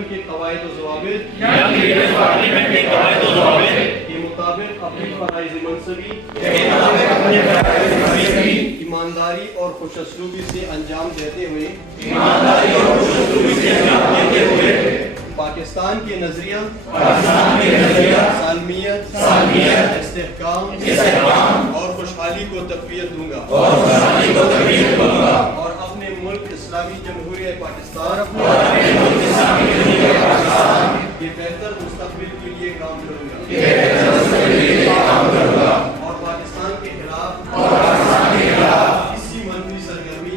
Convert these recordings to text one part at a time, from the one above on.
Parliament के कवायद व ज़वाबित के मुताबिक अपनी फराइज़ मनसबी ईमानदारी और खुशअस्लूबी से अंजाम देते हुए पाकिस्तान के नजरिया सालमियत इस्तेहकाम और खुशहाली को तक़वियत दूंगा और अपने मुल्क इस्लामी जमहूरिया पाकिस्तान के बेहतर मुस्तक़बिल के लिए काम करूंगा और पाकिस्तान के खिलाफ किसी मनफी सरगर्मी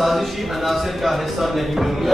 साजिशी अनासिर का हिस्सा नहीं बनूंगा।